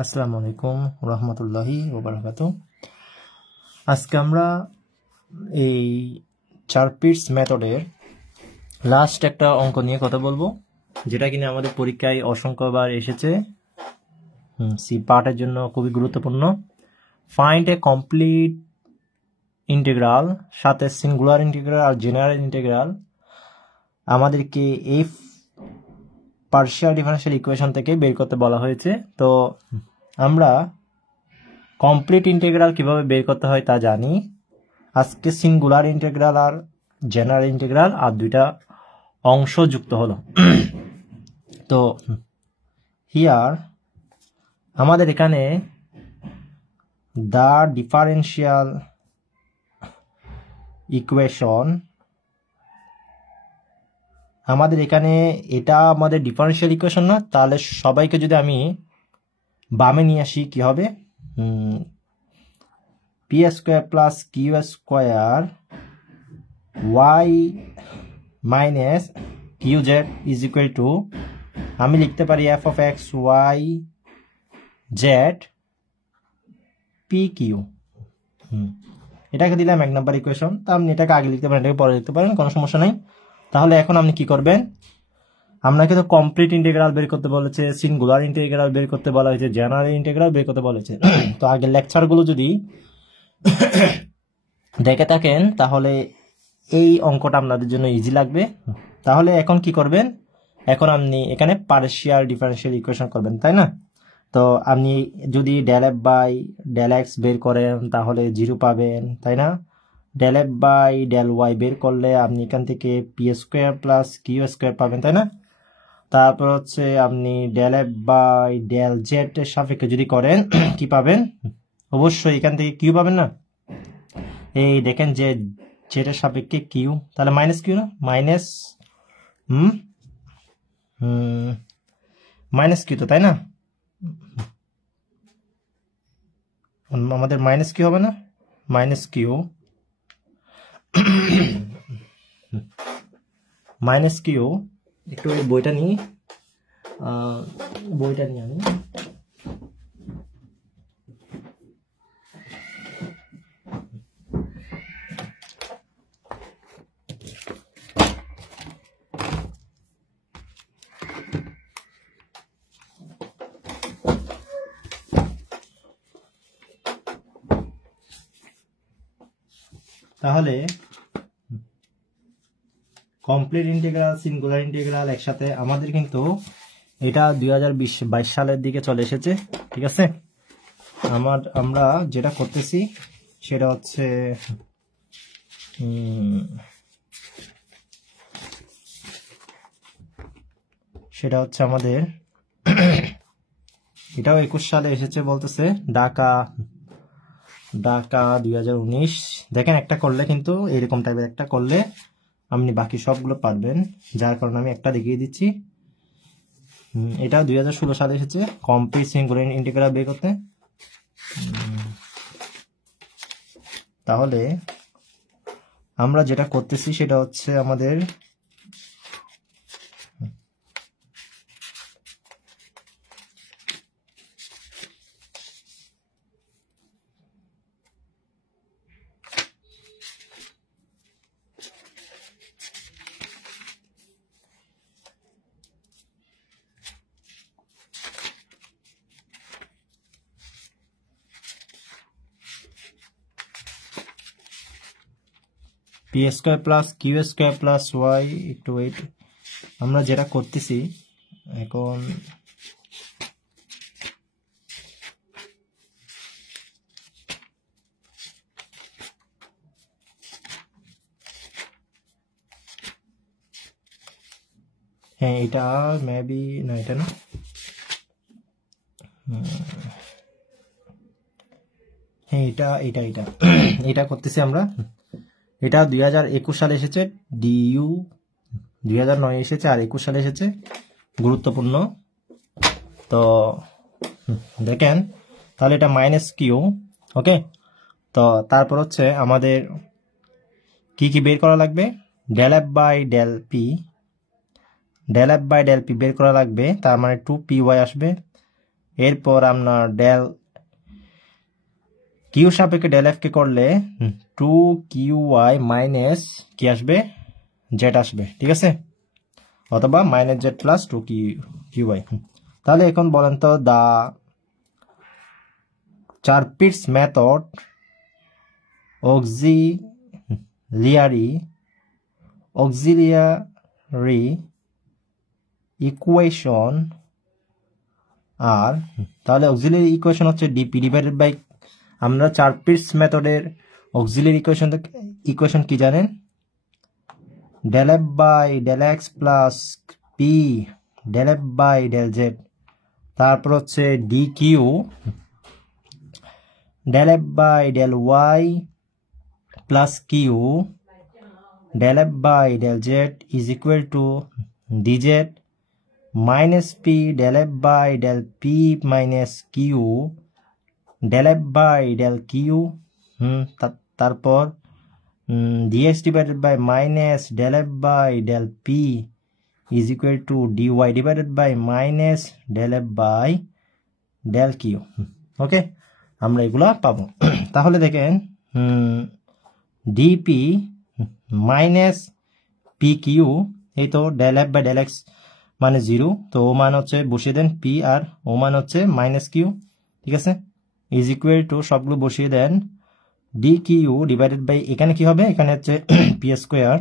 আসসালামু আলাইকুম রহমতুল্লাহি ওবারাকাতুহু। আজকে আমরা এই চারপিটস মেথডের লাস্ট একটা অঙ্ক নিয়ে কথা বলবো, যেটা কিনা আমাদের পরীক্ষায় অসংখ্যবার এসেছে। সি পার্টের জন্য খুবই গুরুত্বপূর্ণ। ফাইন্ড এ কমপ্লিট ইন্টিগ্রাল, সাথে সিঙ্গুলার ইন্টিগ্রাল আর জেনারেল ইন্টিগ্রাল আমাদেরকে এই পার্শিয়াল ডিফারেনশিয়াল ইকুয়েশন থেকে বের করতে বলা হয়েছে। তো আমরা কমপ্লিট ইন্টিগ্রাল কিভাবে বের করতে হয় তা জানি। আজকে সিঙ্গুলার ইন্টিগ্রাল আর জেনারেল ইন্টিগ্রাল আর দুইটা অংশ যুক্ত হলো। তো হিয়ার আমাদের এখানে দ্য ডিফারেনশিয়াল ইকুয়েশন, আমাদের এখানে এটা আমাদের ডিফারেনশিয়াল ইকুয়েশন না, তাহলে সবাইকে যদি আমি বামে নিয়ে আসি কি হবে, P square plus Q square Y minus Q Z is equal to, আমি লিখতে পারি F of X Y Z P Q. এটাকে দিলাম এক নাম্বার ইকুয়েশন। তা আপনি এটাকে আগে লিখতে পারেন, এটাকে পরে লিখতে পারেন, কোনো সমস্যা নেই। তাহলে এখন আপনি কি করবেন, আপনাকে তো কমপ্লিট ইন্টিগ্রাল বের করতে বলেছে, সিঙ্গুলার ইন্টিগ্রাল বের করতে বলা হয়েছে, জেনারেল ইন্টিগ্রাল বের করতে বলেছে। তো আগের লেকচারগুলো যদি দেখে থাকেন তাহলে এই অঙ্কটা আপনাদের জন্য ইজি লাগবে। তাহলে এখন কি করবেন, এখন আপনি এখানে পার্শিয়াল ডিফারেনশিয়াল ইকুয়েশন করবেন, তাই না? তো আপনি যদি del F by del X বের করেন তাহলে 0 পাবেন, তাই না? Del F by del Y বের করলে আপনি এখান থেকে P square plus Q square পাবেন, তাই না? তারপর হচ্ছে আপনি del F by del Z এর সাপেক্ষে যদি করেন কি পাবেন, অবশ্যই এখান থেকে কিউ পাবেন না। এই দেখেন যে জেড এর সাপেক্ষে কিউ, তাহলে মাইনাস কিউ না, মাইনাস কিউ তো, তাই না? আমাদের মাইনাস কিউ হবে না, মাইনাস কিউ মাইনাস কিউ। একটু বইটা নিই আমি। তাহলে কমপ্লিট ইন্টিগ্রাল সিঙ্গুলার ইন্টিগ্রাল একসাথে আমাদের কিন্তু এটা 2022 সালের দিকে চলে এসেছে, ঠিক আছে? আমরা যেটা করতেছি সেটা হচ্ছে আমাদের এটাও 21 সালে এসেছে বলতেছে, ঢাকা 2019। দেখেন একটা করলে কিন্তু এরকম টাইপের একটা করলে আপনি বাকি সবগুলো পারবেন, যার কারণে আমি একটা দেখিয়ে দিচ্ছি। এটা 2016 সালে এসেছে কমপ্লিট সিঙ্গুলার ইন্টিগ্রাল বের করতে। তাহলে আমরা যেটা করতেছি সেটা হচ্ছে আমাদের P square plus Q square plus Y, একটু ওয়েট, আমরা যেটা করতেছি এখন হ্যাঁ এটা মেবি না, এটা না, হ্যাঁ এটা করতেছি আমরা। এটা 2021 সালে এসেছে, ডিইউ 2009 এসেছে আর 21 সালে এসেছে, গুরুত্বপূর্ণ। তো দেখেন তাহলে এটা মাইনাস কিউ, ওকে। তো তারপর হচ্ছে আমাদের কি কি বের করা লাগবে, del F by del P বের করা লাগবে, তার মানে 2py আসবে এরপর আমরা ডেল কিউ সাপেক্ষে ডেল এফ কে করলে 2qy মাইনাস কি আসবে, জেড আসবে, ঠিক আছে, অথবা মাইনাস জেড প্লাস 2qy। তাহলে এখন বলেন তো the Charpit's method auxiliary equation আর তাহলে অক্সিলারি ইকুয়েশন হচ্ছে ডিপি ডিভাইডেড বাই, আমরা চারপিটস মেথডের অক্সিলারি ইকুয়েশন কি জানেন, del F by del X plus P del F by del Z, তারপর হচ্ছে D Q del F by del Y plus Q del F by del Z is equal to D Z minus P del F by del P minus Q del F by del Q, তারপর dx divided by minus del f by del p is equal to dy divided by minus del f by del q। ওকে, আমরা এগুলা পাবো। তাহলে দেখেন dp minus P Q, এই তো del f by del x মানে 0, তো ও মান হচ্ছে বসিয়ে দেন p আর ও মান হচ্ছে মাইনাস কিউ, ঠিক আছে, ইজ ইকুয়াল টু সবগুলো বসিয়ে দেন ডি কিউ ডিভাইডেড বাই, এখানে কি হবে, এখানে হচ্ছে পি স্কোয়ার,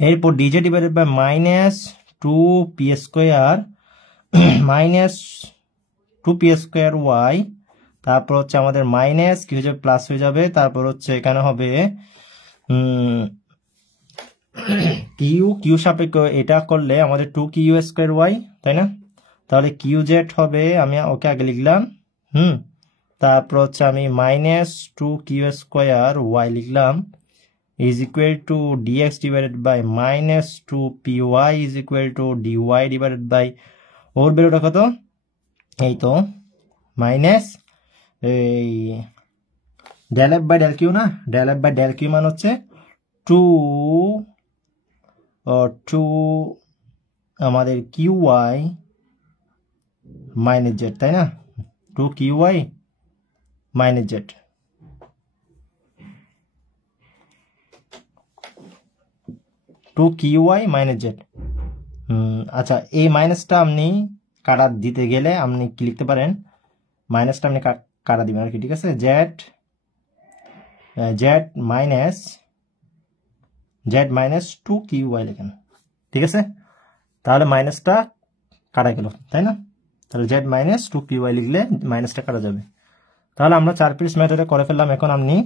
এরপর DZ divided by minus 2p square minus 2p square Y, তারপর হচ্ছে আমাদের মাইনাস কি হয়ে যাবে, প্লাস হয়ে যাবে, তারপর হচ্ছে এখানে হবে কিউ সাপেক্ষ এটা করলে আমাদের 2q স্কোয়ার ওয়াই, তাই না, তাহলে কিউ জেড হবে, আমি ওকে আগে লিখলাম, তারপর হচ্ছে আমি মাইনাস 2q স্কোয়ার ওয়াই লিখলাম is equal to DX divided by minus 2py is equal to DY divided by, ওর বেরোটা কত, এই তো মাইনাস এই del F by del Q না, del F by del Q মান হচ্ছে 2 আমাদের কিউওয়াই মাইনাস জেড, তাই না, 2qy minus Z, minus Z. আচ্ছা, এই মাইনাসটা আপনি কাটা দিতে গেলে আপনি কি লিখতে পারেন, মাইনাসটা আপনি কাটা দিবেন আর কি, ঠিক আছে, জেড মাইনাস 2qy লেখেন, ঠিক আছে, তাহলে মাইনাসটা কাটা গেল, তাই না, তাহলে জেড মাইনাস 2qy লিখলে মাইনাসটা কাটা যাবে। তাহলে আমরা চারপিটস মেথডে করে ফেললাম। এখন আপনি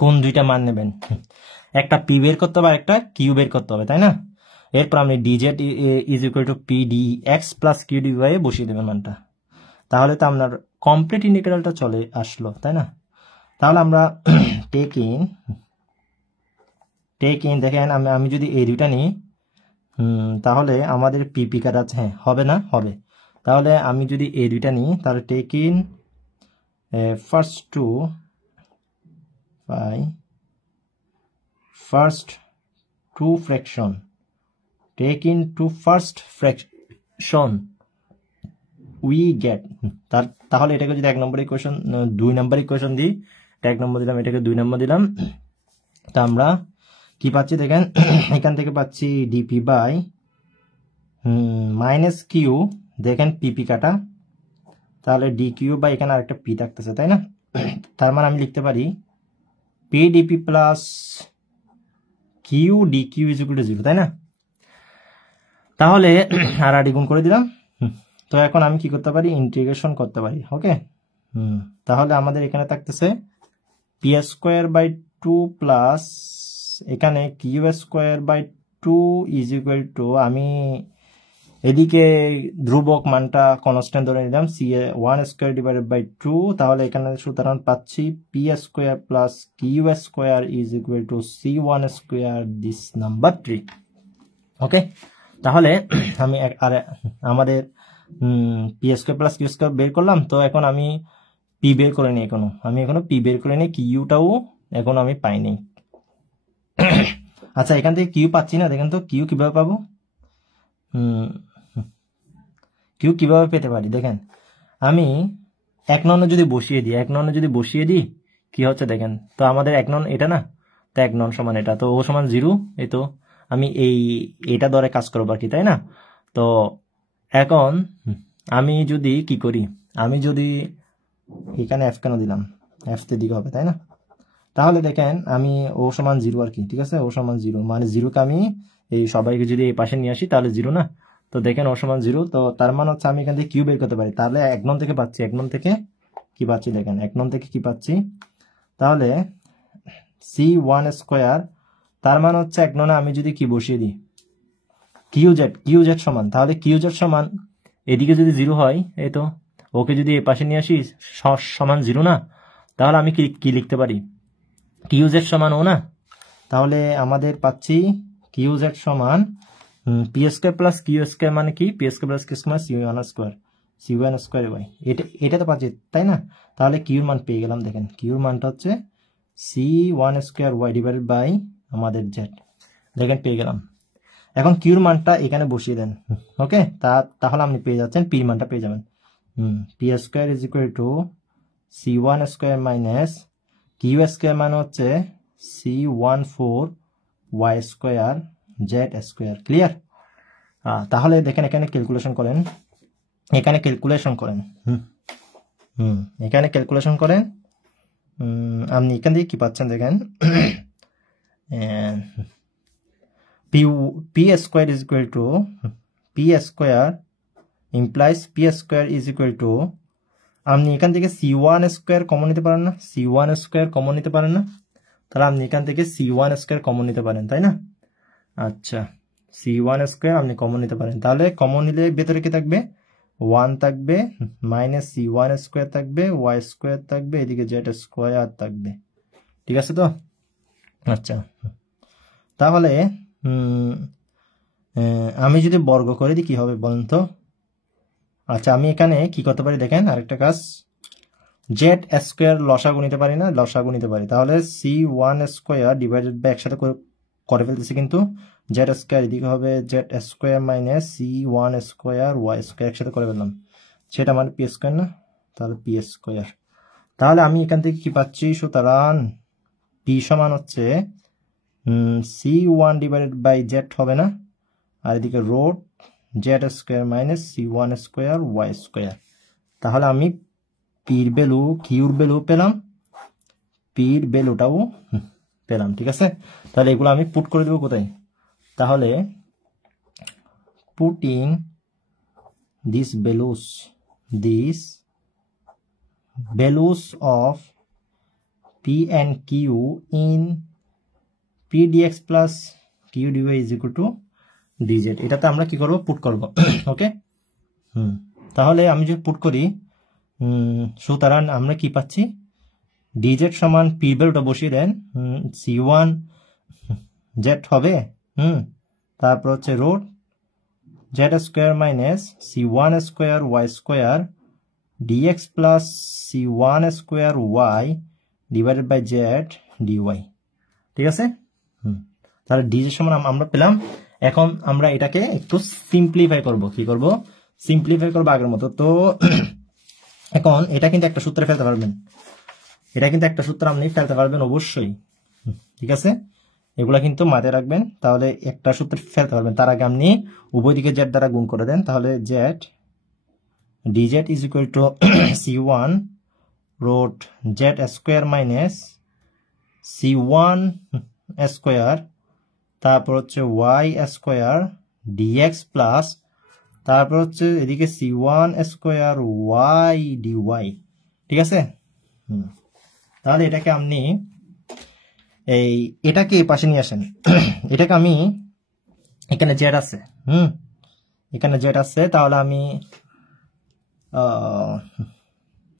কোন দুইটা মান নেবেন, একটা পি বের করতে হবে আর একটা কিউ বের করতে হবে, তাই না, এরপর আপনি DZ is equal to P D X plus Q D Y বসিয়ে দেবেন মানটা, তাহলে তো আপনার কমপ্লিট ইন্টিগ্রালটা চলে আসলো, তাই না। তাহলে আমরা টেক ইন দেখেন, আমি যদি এই দুইটা নিই তাহলে আমাদের পিপি কাটা আছে, হ্যাঁ হবে না, হবে, তাহলে আমি যদি এই দুইটা নিই তাহলে take in first two fraction, take into first fraction we get, তাহলে এটাকে যদি 1 নম্বর ইকুয়েশন 2 নম্বর ইকুয়েশন দিই, 1 নম্বর দিলাম, এটাকে 2 নম্বর দিলাম, তা আমরা কি পাচ্ছি দেখেন, এখান থেকে পাচ্ছি ডিপি বাই মাইনাস কিউ, দেখেন পিপি কাটা, তাহলে ডি কিউ বাই এখানে আরেকটা পি থাকতেছে, তাই না, তার মানে আমি লিখতে পারি P DP plus Q D Q is equal to 0, তাই না। তাহলে আর গুণ করে দিলাম, তো এখন আমি কি করতে পারি, ইন্টিগ্রেশন করতে পারি, ওকে। তাহলে আমাদের এখানে থাকতেছে পি স্কোয়ার বাই 2 প্লাস এখানে Q square by 2 is equal to, আমি এদিকে ধ্রুবক মানটা কনস্ট্যান্ট ধরে নিলাম, C A 1 square divided by 2, তাহলে এখানে সুতরাং পাচ্ছি P square plus Q square is equal to c1 square this number 3, okay. তাহলে আমি আমাদের P square plus Q square বের করলাম, তো এখন আমি পি বের করে নিই, আমি এখনো পি বের করে নিই, কিউটাও এখন আমি পাইনি। আচ্ছা, এখান থেকে কিউ পাচ্ছি না, দেখেন তো কিউ কিভাবে পাবো, কিউ কিভাবে পেতে পারি দেখেন, আমি 1 নন যদি বসিয়ে দিই কি হচ্ছে দেখেন, তো আমাদের 1 নন এটা না, তো 1 নন সমান এটা, তো ও সমান 0, এই তো আমি এটা ধরে কাজ করবো আর কি, তাই না? তো এখন আমি যদি কি করি, আমি যদি এখানে এফ কেন দিলাম, এফ তে দিকে হবে তাই না? তাহলে দেখেন আমি ও সমান 0 আর কি, ঠিক আছে, ও সমান 0 মানে 0কে আমি এই সবাইকে যদি এই পাশে নিয়ে আসি তাহলে 0 না, তো দেখেন ও সমান 0, তো তার মানে হচ্ছে আমি এখান থেকে কিউ বের করতে পারি, তাহলে 1 নন থেকে পাচ্ছি, 1 নন থেকে কি পাচ্ছি দেখেন, 1 নন থেকে কি পাচ্ছি, তাহলে c1 স্কোয়ার, তার মানে হচ্ছে 1 ননে আমি যদি কি বসিয়ে দিই কিউ জেড সমান, তাহলে কিউ জেড সমান এদিকে যদি 0 হয়, এই তো ওকে যদি এই পাশে নিয়ে আসি সমান 0 না, তাহলে আমি কি লিখতে পারি, কিউ জেড সমান ও না, তাহলে আমাদের পাচ্ছি কিউ জেড সমান P square plus Q square, মানে কি P square plus Q square C one square Y, এটা তো পাচ্ছি তাই না? তাহলে কিউর মান পেয়ে গেলাম, দেখেন কিউর মানটা হচ্ছে c1 square Y divided by আমাদের জেড, দেখেন পেয়ে গেলাম। এখন কিউর মানটা এখানে বসিয়ে দেন, ওকে, তাহলে আপনি পেয়ে যাচ্ছেন পির মানটা পেয়ে যাবেন, P square is equal to c1 square minus Q square মানে হচ্ছে c14 Y square Z square, clear? তাহলে দেখেন এখানে ক্যালকুলেশন করেন, এখানে ক্যালকুলেশন করেন আপনি এখান থেকে কি পাচ্ছেন দেখেন, P square is equal to P square implies P square is equal two, আপনি এখান থেকে c1 স্কোয়ার কমন নিতে পারেন না, তাহলে আপনি এখান থেকে c1 স্কোয়ার কমন নিতে পারেন তাই না? আচ্ছা, c1 স্কোয়ার আপনি কমন নিতে পারেন, তাহলে কমন নিলে ভেতরে কি থাকবে, 1 থাকবে, মাইনাস c1 স্কোয়ার থাকবে, ওয়াই স্কোয়ার থাকবে, এদিকে জেড স্কোয়ার থাকবে, ঠিক আছে তো? আচ্ছা, তাহলে আমি যদি বর্গ করে দিই কি হবে বলুন তো? আচ্ছা, আমি এখানে কি করতে পারি দেখেন, আরেকটা কাজ, জেড স্কোয়ার লসাগু নিতে পারি না, লসাগু নিতে পারি, তাহলে c1 স্কোয়ার ডিভাইডেড বাই একসাথে করে ফেলতেছি, কিন্তু জেড স্কোয়ার এদিকে হবে Z square minus c1 square Y square একসাথে করে ফেললাম, সেটা মানে পি স্কোয়ার না, তাহলে পি স্কোয়ার, তাহলে আমি এখান থেকে কি পাচ্ছি, সুতরাং পি সমান হচ্ছে c1 ডিভাইডেড বাই জেড হবে না, আর এদিকে root Z square minus c1 square Y square, তাহলে আমি পির ভ্যালু কিউর ভ্যালু পেলাম, পির ভ্যালুটাও পেলাম, ঠিক আছে? তাহলে এগুলো আমি পুট করে দেবো কোথায়, তাহলে putting this values of P and Q in P DX plus Q DY is equal to DZ, এটাতে আমরা কি করব, পুট করব, ওকে। তাহলে আমি যদি পুট করি, সুতরাং আমরা কি পাচ্ছি, ডিজেড সমান পি ভ্যালুটা বসিয়ে দেন, c1 জেড হবে, তারপর হচ্ছে root Z square minus c1 square Y square DX plus c1 square Y divided by Z DY, ঠিক আছে? তাহলে ডিজেড সমান আমরা পেলাম। এখন আমরা এটাকে একটু সিম্পলিফাই করব, কি করব, সিম্পলিফাই করবো আগের মতো। তো এখন এটা কিন্তু একটা সূত্রে ফেলতে পারবেন, আপনি ফেলতে পারবেন অবশ্যই, ঠিক আছে? এগুলা কিন্তু মাথায় রাখবেন, তাহলে একটা সূত্রে ফেলতে পারবেন। তার আগে আপনি উভয় দিকে জেড দ্বারা গুণ করে দেন, তাহলে Z DZ is equal to c1 root Z square minus c1 square, তারপর হচ্ছে ওয়াই স্কোয়ার ডিএক্স প্লাস, তারপর হচ্ছে এদিকে c1 স্কোয়ার ওয়াই ডিওয়াই, ঠিক আছে? তাহলে এটাকে আপনি এটাকে এই পাশে নিয়ে আসেন, এটাকে আমি এখানে জেড আছে, এখানে জেড আছে, তাহলে আমি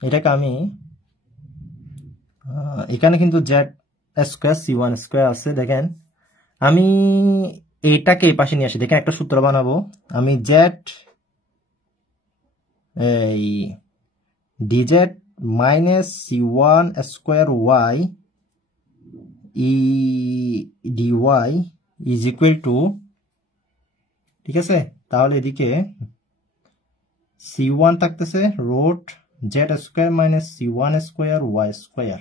এটাকে আমি এখানে কিন্তু জেড স্কোয়ার c1 স্কোয়ার আছে, দেখেন আমি এটাকে এই পাশে নিয়ে আসি, দেখেন একটা সূত্র বানাবো আমি, Z DZ minus c1 square Y DY is equal to, ঠিক আছে? তাহলে এদিকে c1 থাকতেছে root Z square minus c1 square Y square.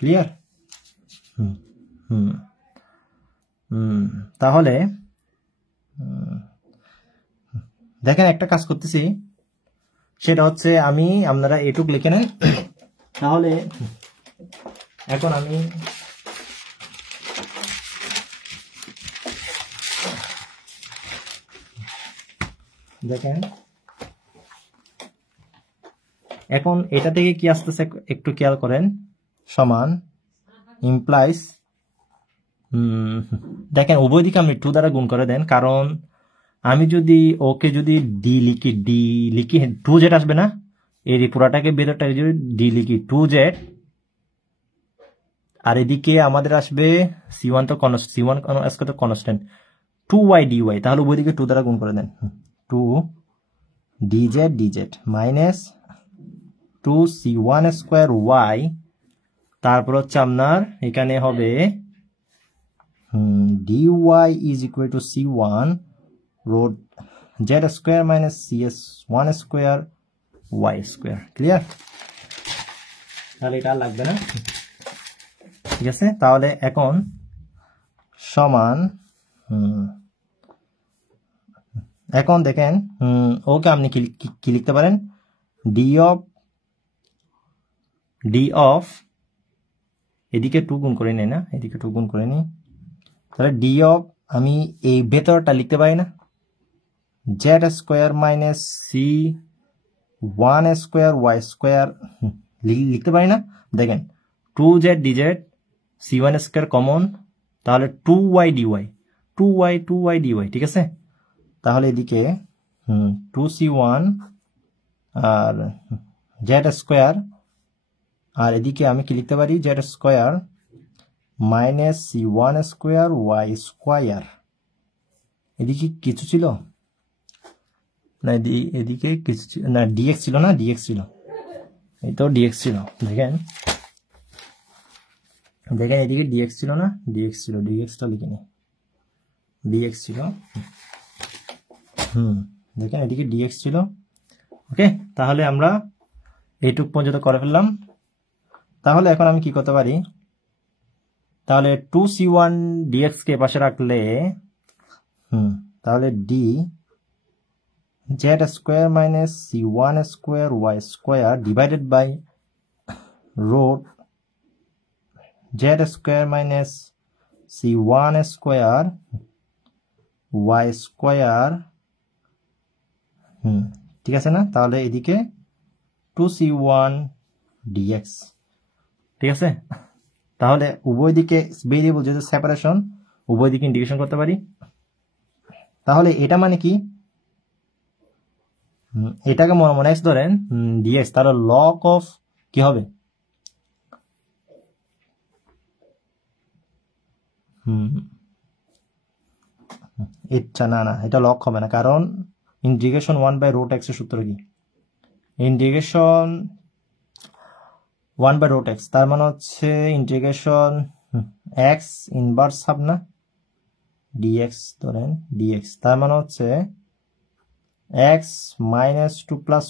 Clear? তাহলে দেখেন একটা কাজ করতেছি, সেটা হচ্ছে আপনারা এটুক লিখে নেন। তাহলে এখন আমি দেখেন এখন এটা থেকে কি আসতেছে একটু খেয়াল করেন, সমান ইমপ্লাইজ দেখেন উভয় দিকে আপনি 2 দ্বারা গুণ করে দেন, কারণ আমি যদি ওকে যদি ডি লিখি 2z আসবে না, এই পুরাটাকে ভেতরটাকে যদি ডি লিখি 2z, আর এদিকে আমাদের আসবে c1 তো c1 আজকে তো কনস্ট্যান্ট 2y dy, তাহলে উভয় দিকে 2 দ্বারা গুণ করে দেন, 2 dz minus 2c1 square y, তারপর হচ্ছে আপনার এখানে হবে dy is equal to c1 root Z square minus cs1 square Y square. Clear? তাহলে এটা লাগবে না, ঠিক আছে? তাহলে এখন সমান এখন দেখেন ওকে আপনি কি লিখতে পারেন, ডি অফ এদিকে 2 গুণ করে নেই না, এদিকে 2 গুণ করে নিই, তাহলে ডি অফ আমি এই ভেতরটা লিখতে পারি না, Z square minus c1 square Y square লিখতে পারি না। দেখেন 2z dz c1 square common, তাহলে 2y dy 2y dy, ঠিক আছে? তাহলে এদিকে 2c1 আর জেড স্কোয়ার, আর এদিকে আমি কি লিখতে পারি, Z square minus c1 square Y square. এদিকে কিছু ছিল না, এদিকে কিছু না, dx ছিল না, dx ছিল, এই তো dx ছিল। দেখেন এদিকে dx ছিল না, dx ছিল, dxটা লিখিনি, dx ছিল, দেখেন এদিকে dx ছিল। ওকে, তাহলে আমরা এইটুক পর্যন্ত করে ফেললাম। তাহলে এখন আমি কি করতে পারি, তাহলে 2c1 dx কে পাশে রাখলে তাহলে d Z square minus c1 square Y square divided by root Z square minus c1 square Y square, ঠিক আছে না? তাহলে এদিকে 2c1 dx, ঠিক আছে? তাহলে উভয় দিকে ভেরিয়েবল যেহেতু সেপারেশন, উভয় দিকে ইন্টিগ্রেশন করতে পারি। তাহলে এটা মানে কি, এটাকে মনে এক্স ধরেন dx, তাহলে লগ অফ কি হবে, এটা না, এটা লগ হবে না, কারণ ইন্টিগ্রেশন 1/√x এর সূত্র কি, ইন্টিগ্রেশন 1/√x, তার মানে হচ্ছে ইন্টিগ্রেশন x ইনভার্স হাফ না dx, ধরেন dx, তার মানে হচ্ছে x মাইনাস 2 প্লাস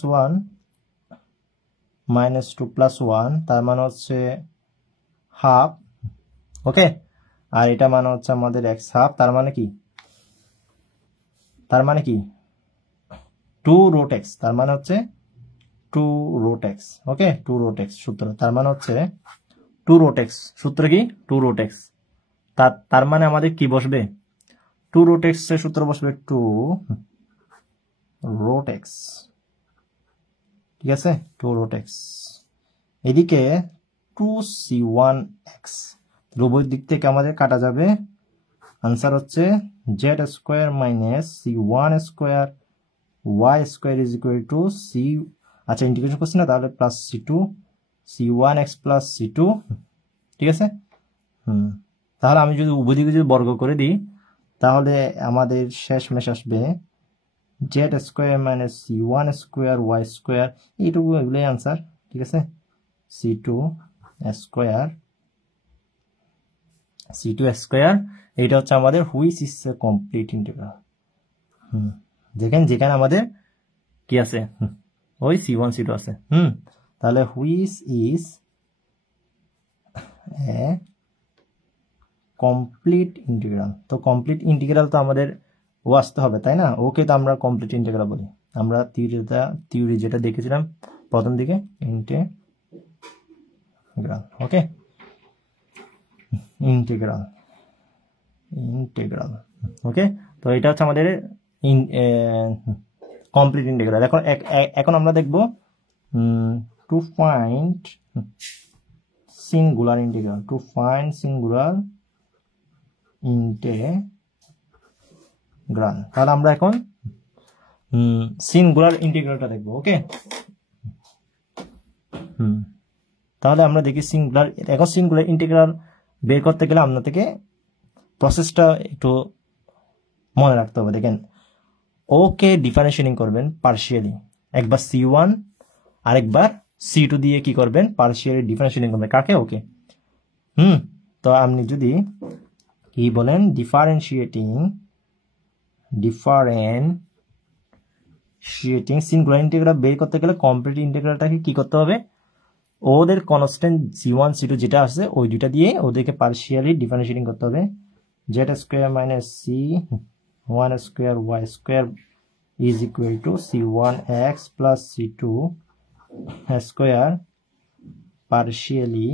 1 তার মানে হচ্ছে হাফ। ওকে, আর এটা মানে হচ্ছে আমাদের x হাফ, তার মানে কি 2√x, তার মানে হচ্ছে 2√x। ওকে, 2√x সূত্র, তার মানে হচ্ছে 2√x সূত্র কি, 2√x, তার মানে আমাদের কি বসবে, 2√x এর সূত্র বসবে 2√x, ঠিক আছে? 2√x, এদিকে 2c1x, উভয় দিক থেকে আমাদের কাটা যাবে, আনসার হচ্ছে Z square minus c1 square Y square is equal to C, আচ্ছা ইন্টিগ্রেশন করছি না, তাহলে plus c2 c1x plus c2, ঠিক আছে? তাহলে আমি যদি উভয় দিকে যদি বর্গ করে দিই, তাহলে আমাদের শেষমেশ আসবে Z square minus c1 square Y square, এইটুকু, এগুলোই আনসার, ঠিক আছে? c2 স্কোয়ার, এইটা হচ্ছে আমাদের হুইচ ইজ কমপ্লিট ইন্টিগ্রাল। দেখেন যেখানে আমাদের কি আছে, ওই C1 C2 আছে। তাহলে which is a complete integral. তো কমপ্লিট ইন্টিগ্রাল তো আমাদের ও আসতে হবে, তাই না? ওকে তো আমরা কমপ্লিট ইন্টিগ্রাল বলি। আমরা থিওরি যেটা দেখেছিলাম প্রথম দিকে, ইন্টিগ্রাল। ওকে, ইন্টিগ্রাল। ওকে, তো এটা হচ্ছে আমাদের কমপ্লিট ইন্টিগ্রাল। এখন আমরা দেখব to find singular integral. To find singular integral, তাহলে আমরা এখন সিঙ্গুলার ইন্টিগ্রালটা দেখব। ওকে, তাহলে আমরা দেখি সিঙ্গুলার ইন্টিগ্রাল বের করতে গেলে আপনার থেকে প্রসেসটা একটু মনে রাখতে হবে। দেখেন, ওকে ডিফারেন্সিয়েটিং করবেন পার্শিয়ালি, একবার C1 আরেকবার C2 দিয়ে কি করবেন, পার্শিয়ালি ডিফারেন্সিয়েটিং করবেন। কাকে? ওকে। তো আপনি যদি কি বলেন, ডিফারেন্সিয়েটিং সিঙ্গুলার ইন্টিগ্রাল বের করতে গেলে কমপ্লিট ইন্টিগ্রালটাকে কি করতে হবে, ওদের কনস্ট্যান্ট C1 C2 যেটা আছে ওই দুইটা দিয়ে ওদেরকে পার্শিয়ালি ডিফারেন্সিয়েটিং করতে হবে। z square minus C1 square y square is equal two C1x plus C2 square partially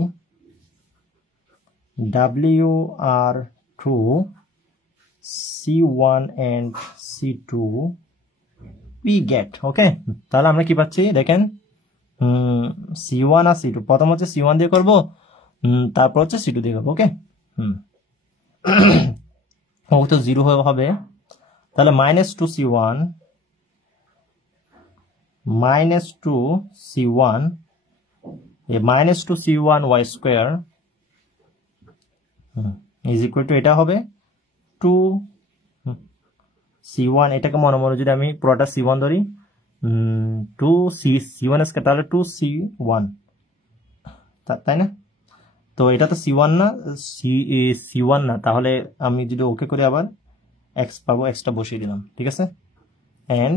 WR2 C1 and C2 we get। ওকে, তাহলে আমরা কি পাচ্ছি দেখেন, C1 আর C2, প্রথম হচ্ছে C1 দিয়ে করব, তারপর হচ্ছে C2 দিয়ে করবো। ওকে, ও তো 0 হবে, তাহলে -2C1 -2C1 y square is equal two, এটা হবে 2C1, এটাকে মনে মনে যদি আমি পুরোটা C1 ধরি, 2C1 স্কয়ার, তাহলে 2C1, তাই না? তো এটা তো C1 না, C1 না, তাহলে আমি যদি ওকে করে আবার x পাবো, xটা বসিয়ে দিলাম। ঠিক আছে, এন্ড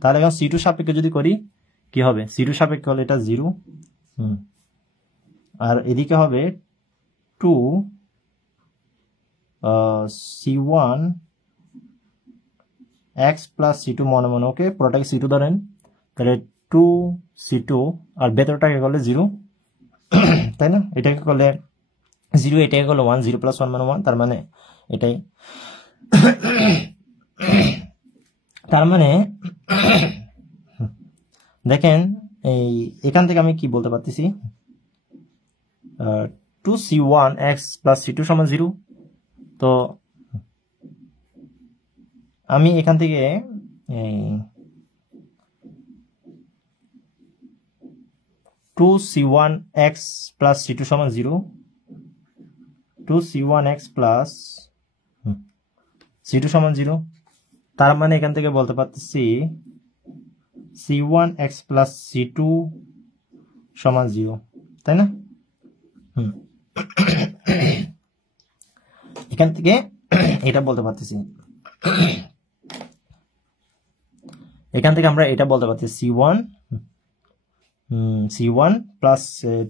তাহলে এখন C2 সাপেক্ষে যদি করি কি হবে, C2 সাপেক্ষে হলে এটা 0, আর এদিকে হবে 2C1 x প্লাস C2 মনে মনে, ওকে পুরোটাকে C2 ধরেন, তাহলে 2C2 আর ভেতরটাকে করলে 0, তাই না? এটাকে করলে 0, এটাকে করলে 1, 0 প্লাস 1 মানে 1, তার মানে এটাই। তার মানে দেখেন, এখান থেকে আমি কি বলতে পারতেছি, 2C1x প্লাস C2 সমান 0। তো আমি এখান থেকে টু C1x প্লাস C2 সমান 0, 2C1x প্লাস C2 সমান 0, তার মানে এখান থেকে বলতে পারতেছি C1x প্লাস C2 সমান 0, তাই না? এখান থেকে এটা বলতে পারতেছি, এখান থেকে আমরা এটা বলতে পারছি C1 প্লাস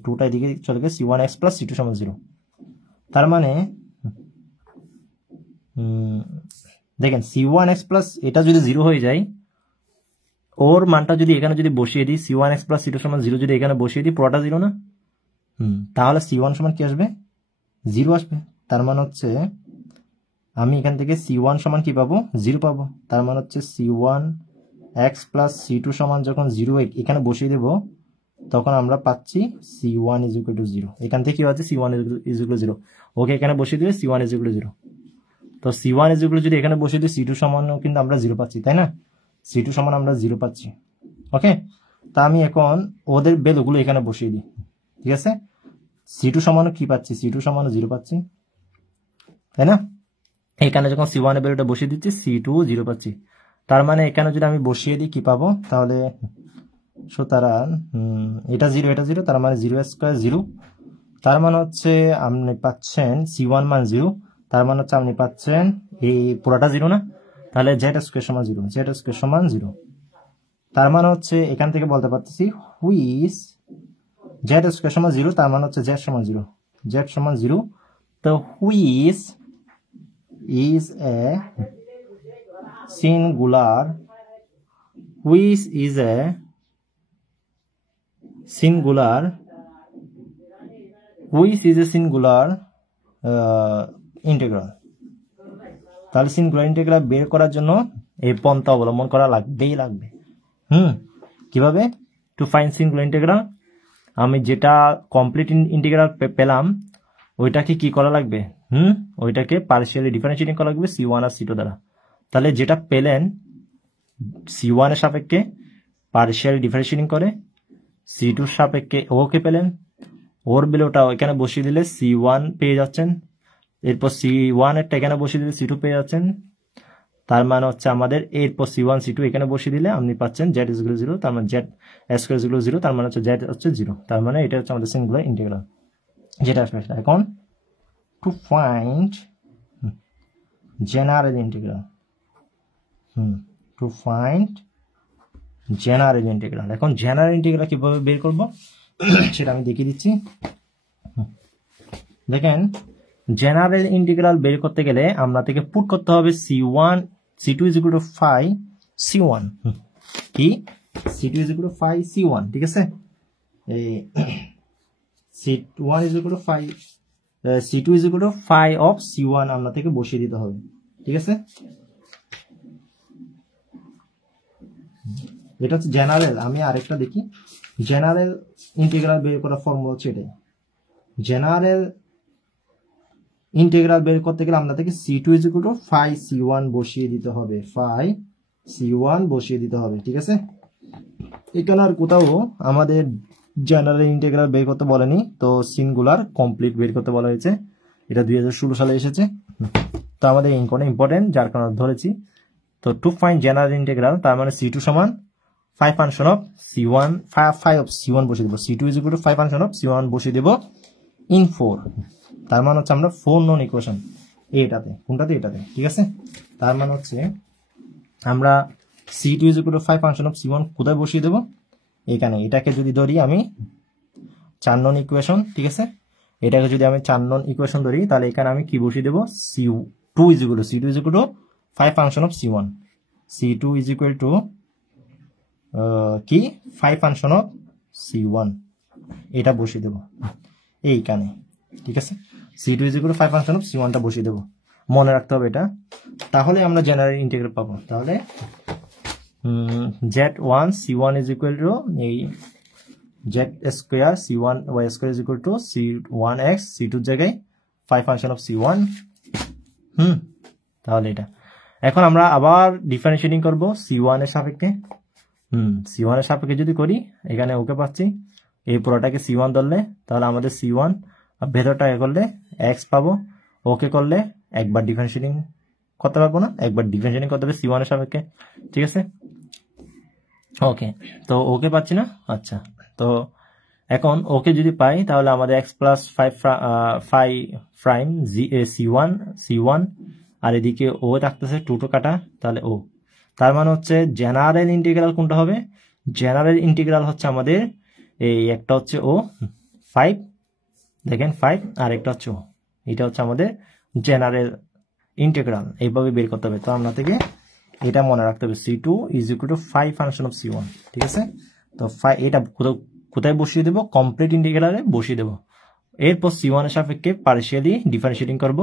2টা এদিকে চলে গেছে, C1x প্লাস C2 সমান 0। তার মানে দেখেন C1x প্লাস এটা যদি 0 হয়ে যায়, ওর মানটা যদি এখানে যদি বসিয়ে দিই, C1x প্লাস C2 সমান 0 যদি এখানে বসিয়ে দিই, পুরোটা 0 না, তাহলে C1 সমান কি আসবে, 0 আসবে। তার মানে হচ্ছে আমি এখান থেকে C1 সমান কি পাবো, 0 পাবো। তার মানে হচ্ছে C1x প্লাস C2 সমান যখন 0 এখানে বসিয়ে দেব, তখন আমরা পাচ্ছি C1 ইজ ইকুয়াল টু 0। এখান থেকে কি হচ্ছে, C1 ইজ ইকুয়াল টু 0, ওকে এখানে বসিয়ে দিলে C1 ইজ ইকুয়াল টু 0। তো C1 ইজ ইকুয়াল যদি এখানে বসিয়ে দিই, C2 সমানও কিন্তু আমরা 0 পাচ্ছি, তাই না? C2 সমান আমরা 0 পাচ্ছি। ওকে, তা আমি এখন ওদের ভ্যালুগুলো এখানে বসিয়ে দিই। ঠিক আছে, C2 সমানও কি পাচ্ছি, C2 সমানও 0 পাচ্ছি, তাই না? এখানে যখন C1 এর ভ্যালুটা বসিয়ে দিচ্ছি, C2 0 পাচ্ছি। তার মানে এখানে যদি আমি বসিয়ে দিই কি পাবো, তাহলে সুতরাং এটা 0 এটা 0, তার মানে 0 স্কয়ার 0, তার মানে হচ্ছে আপনি পাচ্ছেন C1 মান 0, তার মানে হচ্ছে আপনি পাচ্ছেন এই পুরোটা 0 না, তাহলে z স্কয়ার সমান 0, z স্কয়ার সমান 0। তার মানে হচ্ছে এখান থেকে বলতে পারতেছি হুইচ জেড স্কোয়ার সমান 0, তার মানে হচ্ছে জেড সমান 0, জেড সমান 0। তো which is a singular, which is a singular, which is a singular integral. তাহলে সিঙ্গুলার ইন্টিগ্রাল বের করার জন্য এই পন্থা অবলম্বন করা লাগবেই লাগবে। কিভাবে? টু ফাইন্ড সিঙ্গুলার ইন্টিগ্রাল, আমি যেটা কমপ্লিট ইন্টিগ্রাল পেলাম ওইটাকে কি করা লাগবে? ওইটাকে পার্শিয়ালি ডিফারেন্সিয়েটিং করা লাগবে C1 আর C2 দ্বারা। তাহলে যেটা পেলেন C1 এর সাপেক্ষে পার্শিয়ালি ডিফারেন্সিয়েটিং করে, C2 এর সাপেক্ষে ওকে পেলেন, ওর ভ্যালুটা এখানে বসিয়ে দিলে C1 পেয়ে যাচ্ছেন, এরপর C1 এরটা এখানে বসিয়ে দিলে C2 পেয়ে যাচ্ছেন। তার মানে হচ্ছে আমাদের এরপর C1 C2 এখানে বসিয়ে দিলে আপনি পাচ্ছেন z = 0, তার মানে z স্কয়ার = 0, তার মানে হচ্ছে z হচ্ছে 0। তার মানে এটা হচ্ছে আমাদের সিঙ্গুলার ইন্টিগ্রাল যেটা আসবে। এখন to find general integral, to find general integral. এখন জেনারেল ইন্টিগ্রাল কিভাবে বের করব সেটা আমি দেখিয়ে দিচ্ছি। দেখেন জেনারেল ইন্টিগ্রাল বের করতে গেলে আমরা থেকে পুট করতে হবে C1 C2 = 5 C1, কি C2 = 5 C1, ঠিক আছে। এই C1 = 5 C2 = 5 অফ C1 আমরা থেকে বসিয়ে দিতে হবে, ঠিক আছে। এটা হচ্ছে জেনারেল। আমি আরেকটা দেখি, জেনারেল ইন্টিগ্রাল বের করার ফর্মুলা হচ্ছে এটাই। জেনারেল ইন্টিগ্রাল বের করতে গেলে আমরা থেকে C2 = 5 C1 বসিয়ে দিতে হবে, 5 C1 বসিয়ে দিতে হবে, ঠিক আছে। এখানে আর কোথাও আমাদের জেনারেল ইন্টিগ্রাল বের করতে বলেনি, তো সিঙ্গুলার কমপ্লিট বের করতে বলা হয়েছে। এটা 2016 সালে এসেছে, তো আমাদের ইম্পর্টেন্ট যার কারণে ধরেছি। তো টু ফাইন্ড জেনারেল ইন্টিগ্রাল, তার মানে C2 সমান 5 function of C1, 5 of C1 বসিয়ে দেবো, C2 = 5 ফাংশন অফ C1 বসিয়ে দেবো ইন 4। তার মানে হচ্ছে আমরা 4 নন ইকুয়েশন এটাতে, কোনটাতে? এটাতে, ঠিক আছে। তার মানে হচ্ছে আমরা C2 = 5 ফাংশন অফ C1 কোথায় বসিয়ে দেবো? এখানে। এটাকে যদি ধরি আমি 4 নন ইকুয়েশন, ঠিক আছে। এটাকে যদি আমি 4 নন ইকুয়েশন ধরি তাহলে এখানে আমি কি বসিয়ে দেবো? C2 = 5 function of C1, C2 = কি 5 ফাংশন অফ C1, এটা বসিয়ে দেবো এইখানে, ঠিক আছে। C2 = 5 ফাংশন অফ C1টা বসিয়ে দেবো, মনে রাখতে হবে এটা। তাহলে আমরা জেনারেল ইন্টিগ্রাল পাবো। তাহলে z1 C1 = এই z square C1 y square = C1x, C2 এর জায়গায় 5 ফাংশন অফ C1। তাহলে এটা এখন আমরা আবার ডিফারেন্সিয়েটিং করব C1 এর সাপেক্ষে। C1 এর সাপেক্ষে যদি করি, এখানে ওকে পাচ্ছি, এই পুরোটাকে C1 ধরলে তাহলে আমাদের C1 ভেতরটা করলে x পাবো, ওকে করলে একবার ডিফারেন্সিয়েটিং করতে পারবো না, একবার ডিফারেন্সিয়েটিং করতে হবে C1 এর সাপেক্ষে, ঠিক আছে। ওকে, তো ওকে পাচ্ছি না। আচ্ছা, তো এখন ওকে যদি পাই তাহলে আমাদের x + 5 C1 আর এদিকে ও থাকতেছে 2 কাটা, তাহলে ও। তার মানে হচ্ছে জেনারেল ইন্টিগ্রাল কোনটা হবে? জেনারেল ইন্টিগ্রাল হচ্ছে আমাদের এই একটা হচ্ছে ও 5, দেখেন 5, আর একটা হচ্ছে ও, এটা হচ্ছে আমাদের জেনারেল ইন্টিগ্রাল। এইভাবে বের করতে হবে। তো আমরা থেকে এটা মনে রাখতে হবে, C2 = 5 ফাংশন অফ C1, ঠিক আছে। তো এটা কোথায় বসিয়ে দেবো? কমপ্লিট ইন্টিগ্রালে বসিয়ে দেবো। এরপর C1 এর সাপেক্ষে পার্শিয়ালি ডিফারেন্সিয়েটিং করব।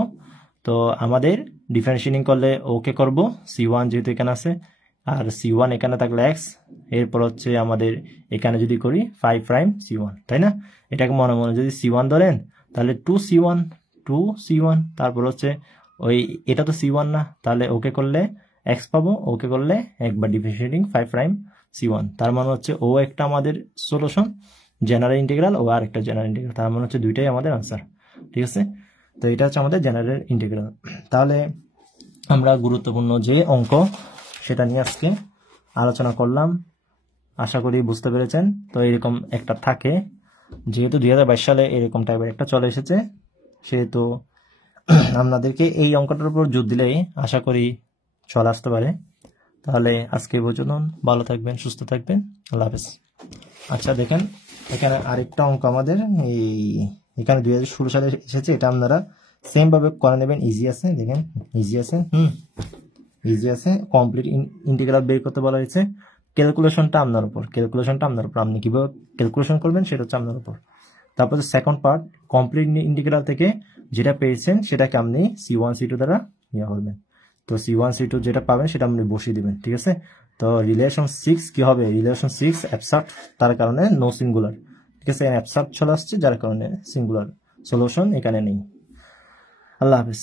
তো আমাদের ডিফারেন্সিয়েটিং করলে ওকে করব, C1 যেহেতু এখানে আছে, আর C1 এখানে থাকলে x, এরপর হচ্ছে আমাদের এখানে যদি করি 5 প্রাইম C1, তাই না? এটাকে মনে মনে যদি C1 ধরেন তাহলে 2C1, তারপর হচ্ছে ওই এটা তো C1 না, তাহলে ওকে করলে x পাবো, ওকে করলে একবার ডিফারেন্সিয়েটিং 5 প্রাইম C1। তার মানে হচ্ছে ও একটা আমাদের সলিউশন জেনারেল ইন্টিগ্রাল, ও আর একটা জেনারেল ইন্টিগ্রাল, তার মানে হচ্ছে দুইটাই আমাদের আনসার, ঠিক আছে। তো এটা হচ্ছে আমাদের জেনারেল ইন্টিগ্রাল। তাহলে আমরা গুরুত্বপূর্ণ যে অঙ্ক সেটা নিয়ে আজকে আলোচনা করলাম, আশা করি বুঝতে পেরেছেন। তো এরকম একটা থাকে, যেহেতু 2022 সালে এরকম টাইপের একটা চলে এসেছে, সেহেতু আপনাদেরকে এই অঙ্কটার উপর জোর দিলেই আশা করি চলে আসতে পারে। তাহলে আজকে এই পর্যন্ত। ভালো থাকবেন, সুস্থ থাকবেন। আল্লাহ হাফেজ। আচ্ছা দেখেন, এখানে আরেকটা অঙ্ক আমাদের এখানে 2016 সালে এসেছে। এটা আপনারা সেম ভাবে করে নেবেন। ইজি আছে, দেখেন ইজি আছে, ইজি আছে। কমপ্লিট ইন্টিগ্রাল বের করতে বলা হয়েছে। ক্যালকুলেশনটা আপনার উপর, আপনি কিভাবে ক্যালকুলেশন করবেন সেটা হচ্ছে আপনার উপর। তারপর সেকেন্ড পার্ট, কমপ্লিট ইন্টিগ্রাল থেকে যেটা পেয়েছেন সেটাকে আপনি C1 C2 দ্বারা ইয়া করবেন। তো C1 C2 যেটা পাবেন সেটা আপনি বসিয়ে দিবেন, ঠিক আছে। তো রিলেশন 6 কি হবে? রিলেশন 6 অ্যাবসার্ট, তার কারণে নো সিঙ্গুলার, ঠিক আছে। অ্যাবসার্ট চলে আসছে যার কারণে সিঙ্গুলার। সলিউশন এখানে নেই। আল্লাহ হাফেজ।